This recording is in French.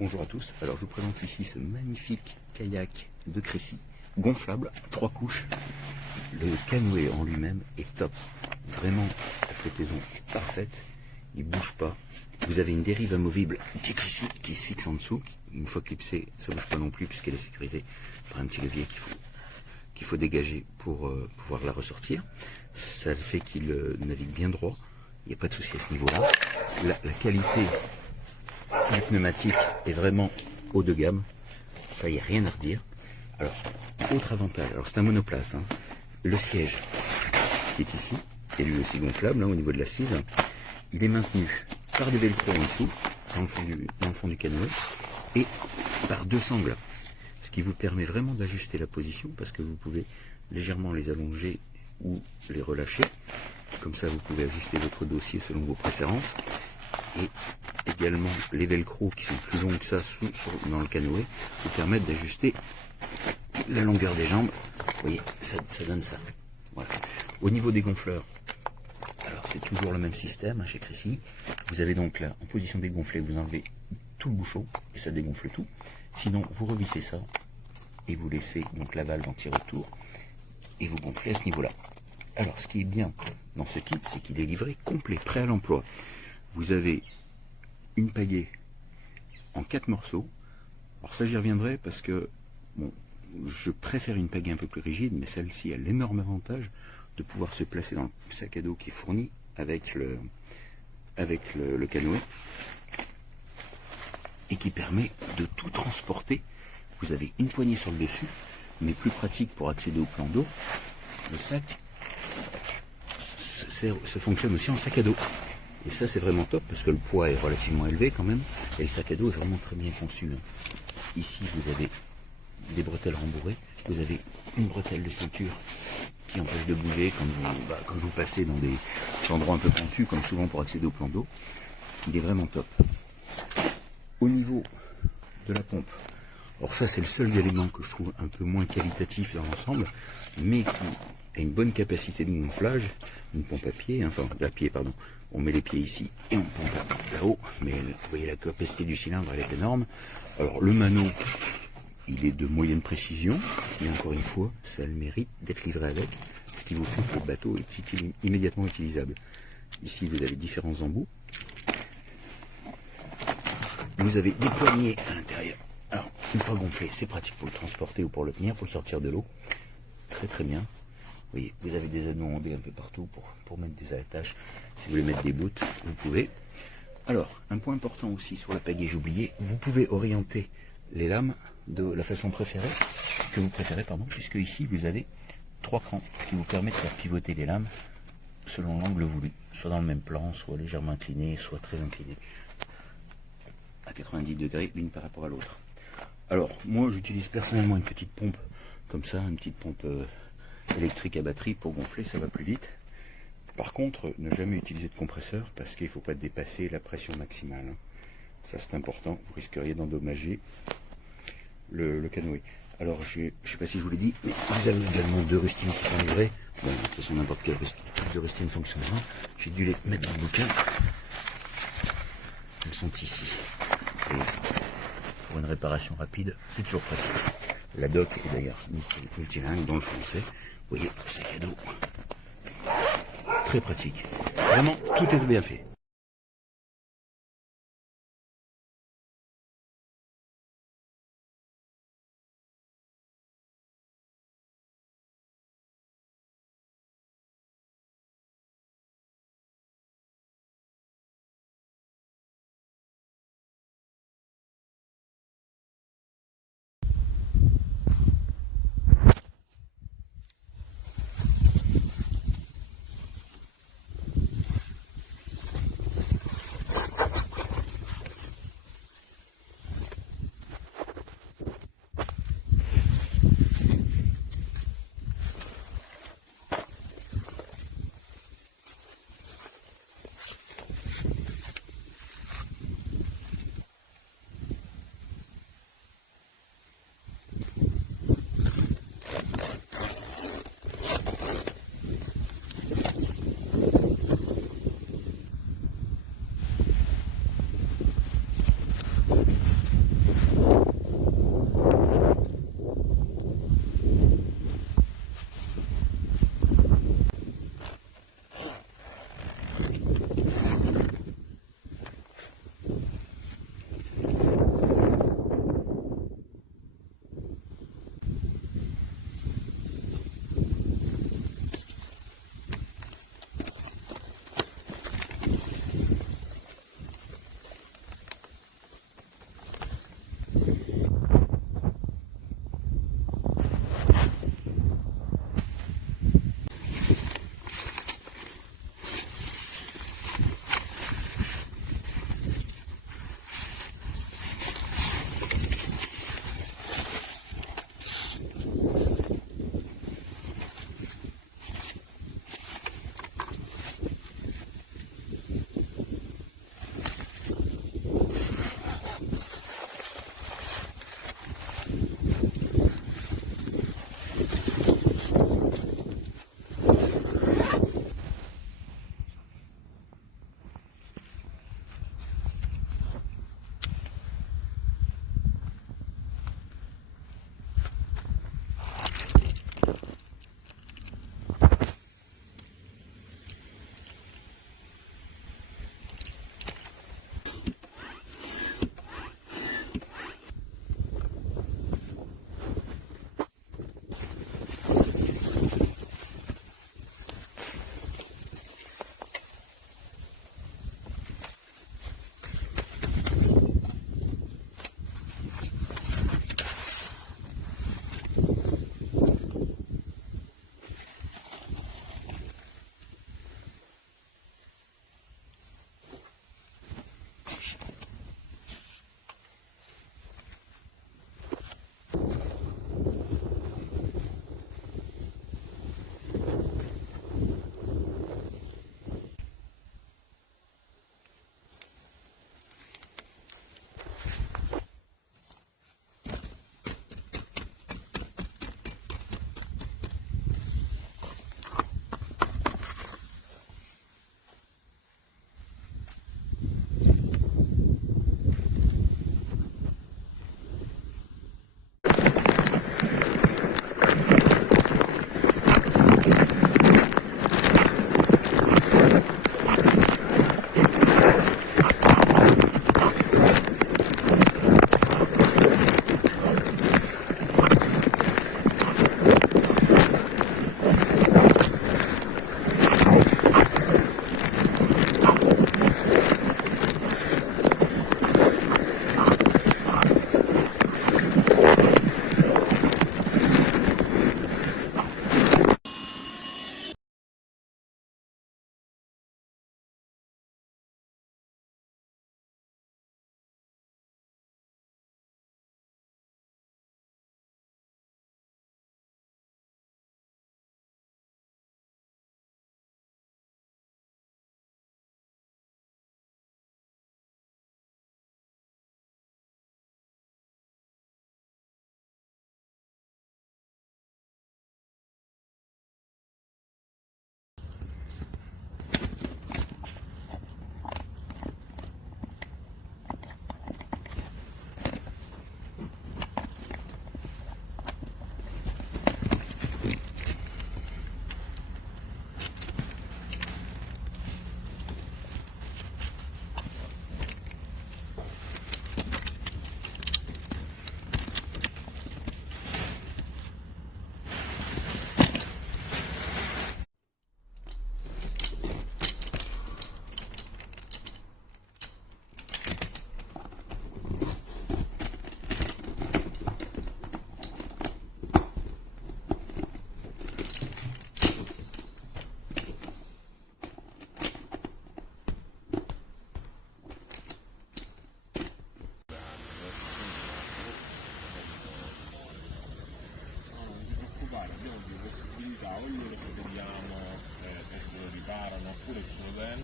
Bonjour à tous, alors je vous présente ici ce magnifique kayak de Crécy, gonflable, 3 couches. Le canoë en lui-même est top, vraiment la flottaison est parfaite, il ne bouge pas. Vous avez une dérive amovible qui est ici, qui se fixe en dessous. Une fois clipsée, ça ne bouge pas non plus puisqu'elle est sécurisée par un petit levier qu'il faut dégager pour pouvoir la ressortir. Ça fait qu'il navigue bien droit, il n'y a pas de souci à ce niveau-là. La qualité du pneumatique est vraiment haut de gamme, ça y a rien à redire. Alors, autre avantage, alors c'est un monoplace, hein. Le siège qui est ici, est lui aussi gonflable, hein, au niveau de l'assise, il est maintenu par des velcro en dessous, dans le fond du canoë, et par 2 sangles, ce qui vous permet vraiment d'ajuster la position, parce que vous pouvez légèrement les allonger ou les relâcher, comme ça vous pouvez ajuster votre dossier selon vos préférences. Et également les velcro qui sont plus longs que ça dans le canoë vous permettent d'ajuster la longueur des jambes. Vous voyez, ça donne ça. Voilà. Au niveau des gonfleurs, alors c'est toujours le même système, hein, chez Crécy. Vous avez donc là, en position dégonflée, vous enlevez tout le bouchon et ça dégonfle tout. Sinon, vous revissez ça et vous laissez donc la valve anti-retour et vous gonflez à ce niveau-là. Alors, ce qui est bien dans ce kit, c'est qu'il est livré complet, prêt à l'emploi. Vous avez une pagaie en 4 morceaux. Alors ça, j'y reviendrai parce que bon, je préfère une pagaie un peu plus rigide, mais celle-ci a l'énorme avantage de pouvoir se placer dans le sac à dos qui est fourni avec le canoë et qui permet de tout transporter. Vous avez une poignée sur le dessus, mais plus pratique pour accéder au plan d'eau. Le sac ça fonctionne aussi en sac à dos. Et ça, c'est vraiment top parce que le poids est relativement élevé quand même. Et le sac à dos est vraiment très bien conçu. Ici, vous avez des bretelles rembourrées. Vous avez une bretelle de ceinture qui empêche de bouger quand vous passez dans des endroits un peu pentus, comme souvent pour accéder au plan d'eau. Il est vraiment top. Au niveau de la pompe, alors ça, c'est le seul élément que je trouve un peu moins qualitatif dans l'ensemble, mais qui a une bonne capacité de gonflage. Une pompe à pied, enfin à pied, pardon. On met les pieds ici et on pompe là-haut, mais vous voyez la capacité du cylindre, elle est énorme. Alors le mano, il est de moyenne précision, et encore une fois, ça a le mérite d'être livré avec, ce qui vous fait que le bateau est immédiatement utilisable. Ici, vous avez différents embouts. Vous avez des poignées à l'intérieur. Alors, une fois gonflé, c'est pratique pour le transporter ou pour le tenir, pour le sortir de l'eau. Très très bien. Vous voyez, vous avez des anneaux ondés un peu partout pour mettre des attaches. Si vous voulez mettre des bouts, vous pouvez. Alors, un point important aussi sur la pagaie, j'ai oublié, vous pouvez orienter les lames de la façon que vous préférez, puisque ici vous avez 3 crans, ce qui vous permet de faire pivoter les lames selon l'angle voulu, soit dans le même plan, soit légèrement incliné, soit très incliné, à 90 degrés l'une par rapport à l'autre. Alors, moi j'utilise personnellement une petite pompe comme ça, une petite pompe électrique à batterie pour gonfler, ça va plus vite. Par contre, ne jamais utiliser de compresseur parce qu'il ne faut pas dépasser la pression maximale. Ça c'est important, vous risqueriez d'endommager le canoë. Alors je ne sais pas si je vous l'ai dit, mais vous avez également 2 rustines qui sont livrées. Bon, de toute façon n'importe quelle type de rustine fonctionnera. J'ai dû les mettre dans le bouquin. Elles sont ici. Et pour une réparation rapide, c'est toujours pratique. La doc est d'ailleurs multilingue dans le français. Vous voyez, sac à dos. Très pratique. Vraiment, tout est bien fait. abbiamo due possibilità, o loro che vediamo se se lo riparano oppure se lo vendono.